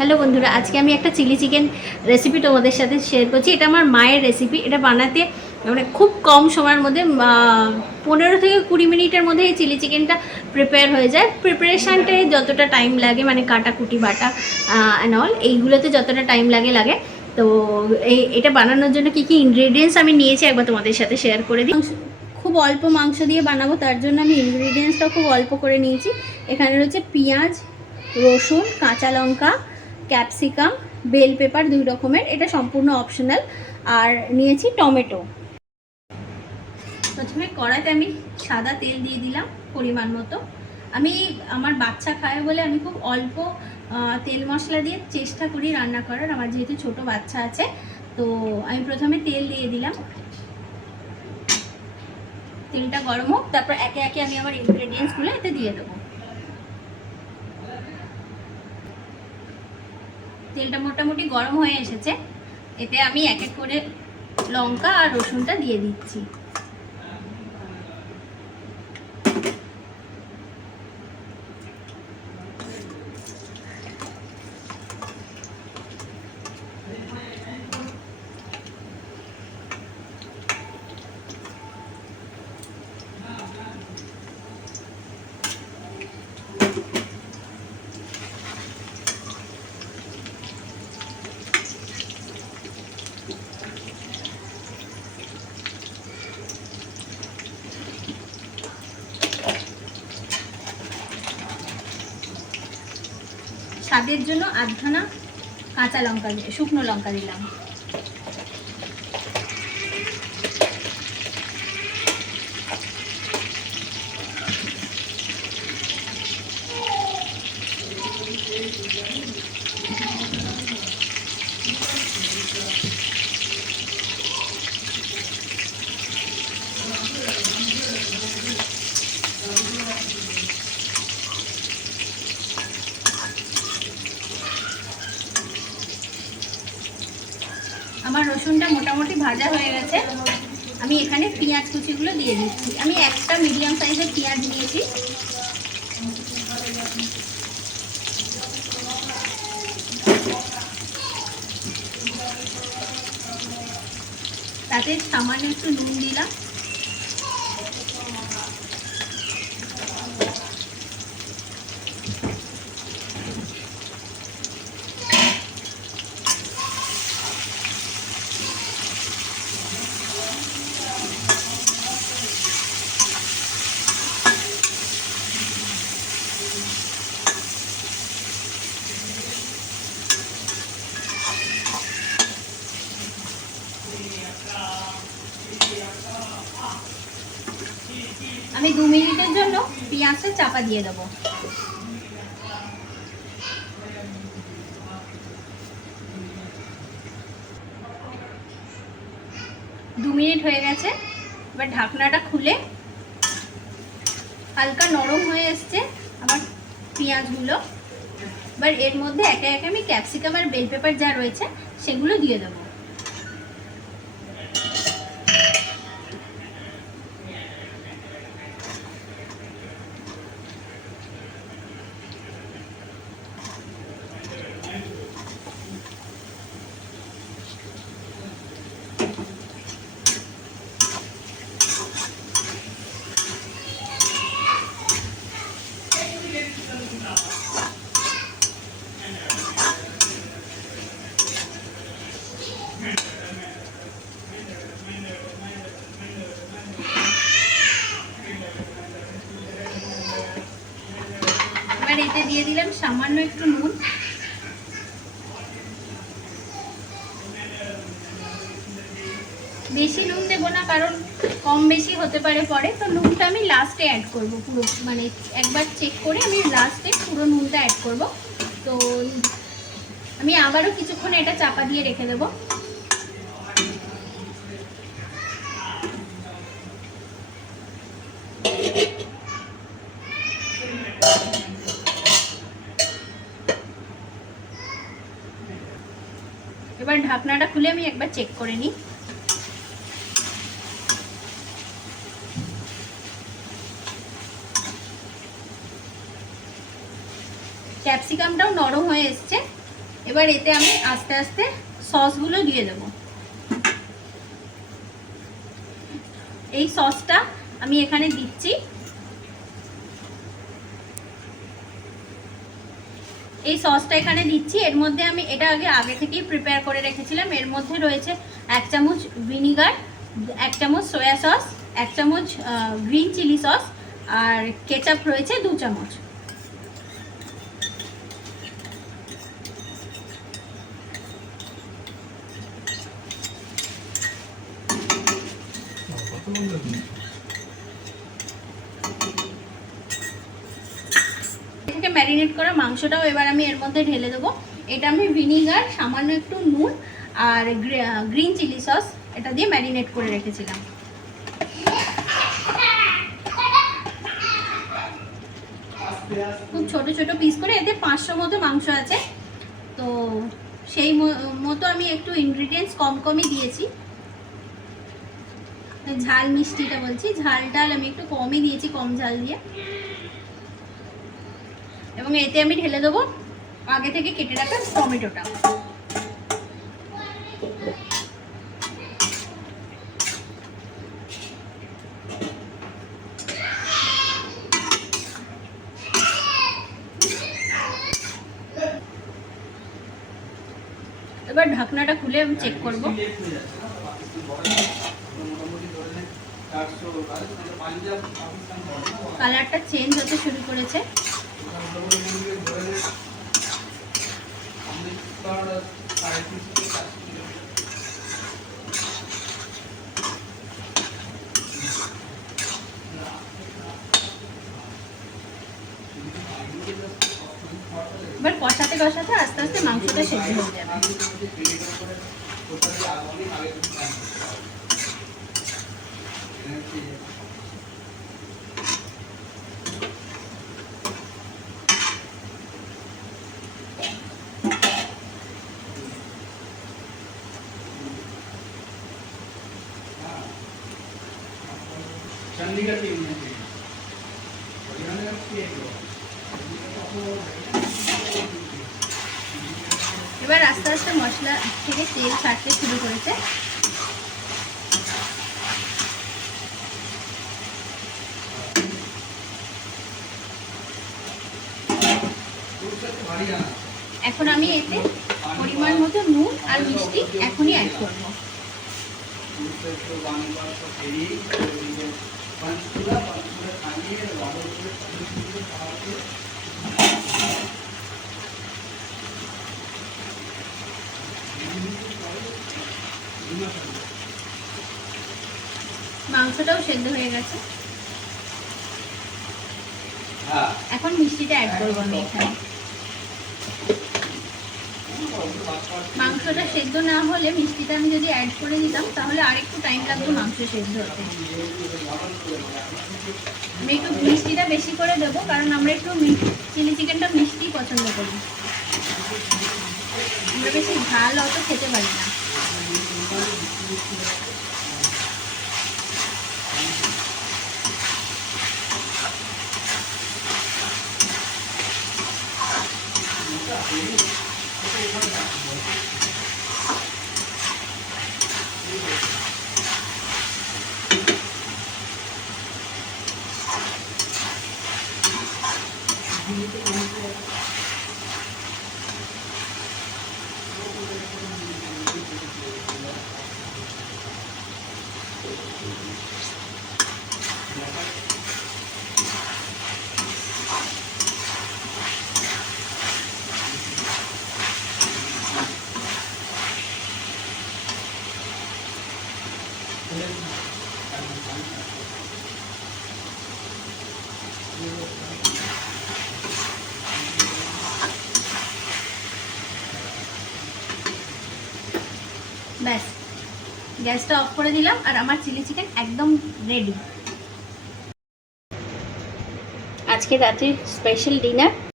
Hello বন্ধুরা, আজকে আমি একটা চিলি চিকেন রেসিপি তোমাদের সাথে শেয়ার করছি। এটা আমার মায়ের রেসিপি। এটা বানাতে মানে খুব কম সময়ের মধ্যে 15 থেকে 20 মিনিটের মধ্যে এই চিলি চিকেনটা প্রিপেয়ার হয়ে যায়। প্রিপারেশানটায় যতটা টাইম লাগে, মানে কাটাকুটি বাটা অ্যান্ড অল, এইগুলোতে যতটা টাইম লাগে। তো এটা বানানোর জন্য কী কী ইনগ্রেডিয়েন্টস আমি নিয়েছি একবার তোমাদের সাথে শেয়ার করে দিই। খুব অল্প মাংস দিয়ে বানাবো, তার জন্য আমি ইনগ্রেডিয়েন্টসটা খুব অল্প করে নিয়েছি। এখানে রয়েছে পেঁয়াজ, রসুন, কাঁচা লঙ্কা, ক্যাপসিকাম, বেল পেপার 2 রকমের, এটা সম্পূর্ণ অপশনাল। আর নিয়েছি টমেটো। প্রথমে কড়াইতে আমি সাদা তেল দিয়ে দিলাম পরিমাণ মতো। আমার বাচ্চা খায় বলে আমি খুব অল্প তেল মশলা দিয়ে চেষ্টা করি রান্না করার, আমার যেহেতু ছোট বাচ্চা আছে। তো আমি প্রথমে তেল দিয়ে দিলাম। তেলটা গরম হোক, তারপর একে একে আমি আমার ইনগ্রেডিয়েন্টসগুলো এতে দিয়ে দেবো। তেলটা মোটামুটি গরম হয়ে এসেছে, এতে আমি এক এক করে লঙ্কা আর রসুনটা দিয়ে দিচ্ছি। স্বাদের জন্য আধখানা কাঁচা লঙ্কা, শুকনো লঙ্কা দিলাম। আমার রসুনটা মোটামুটি ভাজা হয়ে গেছে। আমি এখানে পেঁয়াজ কুচিগুলো দিয়ে দিচ্ছি। আমি একটা মিডিয়াম সাইজের পেঁয়াজ নিয়েছি। তাতে সামান্য একটু নুন দিলাম। আমি 2 মিনিটের জন্য পেঁয়াজটা চাপা দিয়ে দেবো। দু মিনিট হয়ে গেছে। এবার ঢাকনাটা খুলে, হালকা নরম হয়ে এসছে আমার পেঁয়াজগুলো। এবার এর মধ্যে একে একে আমি ক্যাপসিকাম আর বেল পেপার যা রয়েছে সেগুলো দিয়ে দেবো। এবার এতে দিয়ে দিলাম সামান্য একটু নুন। বেশি নুন দেবো না, কারণ কম বেশি হতে পারে পরে, তো নুনটা আমি লাস্টে অ্যাড করব। পুরো মানে একবার চেক করে আমি লাস্টে পুরো নুনটা অ্যাড করব। তো আমি আবারও কিছুক্ষণ এটা চাপা দিয়ে রেখে দেবো। এবার ঢাকনাটা খুলে আমি একবার চেক করে নিই। ক্যাপসিকামটাও নরম হয়ে এসছে। এবার এতে আমি আস্তে আস্তে সসগুলো দিয়ে দেবো। এই সসটা আমি এখানে দিচ্ছি। এই সসটা এখানে দিচ্ছি। এর মধ্যে আমি এটা আগে থেকেই প্রিপেয়ার করে রেখেছিলাম। এর মধ্যে রয়েছে 1 চামচ ভিনিগার, 1 চামচ সয়া সস, 1 চামচ গ্রিন চিলি সস, আর কেচাপ রয়েছে 2 চামচ। ম্যারিনেট করা মাংসটাও এবার আমি এর মধ্যে ঢেলে দেবো। এটা আমি ভিনিগার, সামান্য একটু নুন আর গ্রিন চিলি সস এটা দিয়ে ম্যারিনেট করে রেখেছিলাম। খুব ছোট ছোট পিস করে, এতে 500 মতো মাংস আছে, তো সেই মতো আমি একটু ইনগ্রিডিয়েন্টস কম কমই দিয়েছি। ঝাল মিষ্টিটা বলছি, ঝাল ডাল আমি একটু কমই দিয়েছি, কম ঝাল দিয়ে। এবং এতে আমি ঢেলে দেবো আগে থেকে কেটে রাখা টমেটোটা। এবার ঢাকনাটা খুলে আমি চেক করব। কালারটা চেঞ্জ হতে শুরু করেছে। এবার কষাতে কষাতে আস্তে আস্তে মাংসটা সেদ্ধ হয়ে যাবে। এবার আস্তে আস্তে মশলা থেকে তেল ছাড়তে শুরু করেছে। এখন আমি এতে পরিমাণ মতো নুন আর মিষ্টি এখনই অ্যাড করব। মাংসটাও সেদ্ধ হয়ে গেছে। এখন মিষ্টিটা অ্যাড করবো আমি এখানে। মাংসটা সেদ্ধ না হলে মিষ্টিটা আমি যদি অ্যাড করে দিতাম তাহলে আরেকটু টাইম লাগতো মাংস সেদ্ধ হতে। আমি একটু মিষ্টিটা বেশি করে দেবো, কারণ আমরা একটু চিলি চিকেনটা মিষ্টি পছন্দ করি, আমরা বেশি ঝাল অত খেতে পারি না। ব্যাস, গ্যাসটা অফ করে দিলাম আর আমার চিলি চিকেন একদম রেডি। আজকে রাতের স্পেশাল ডিনার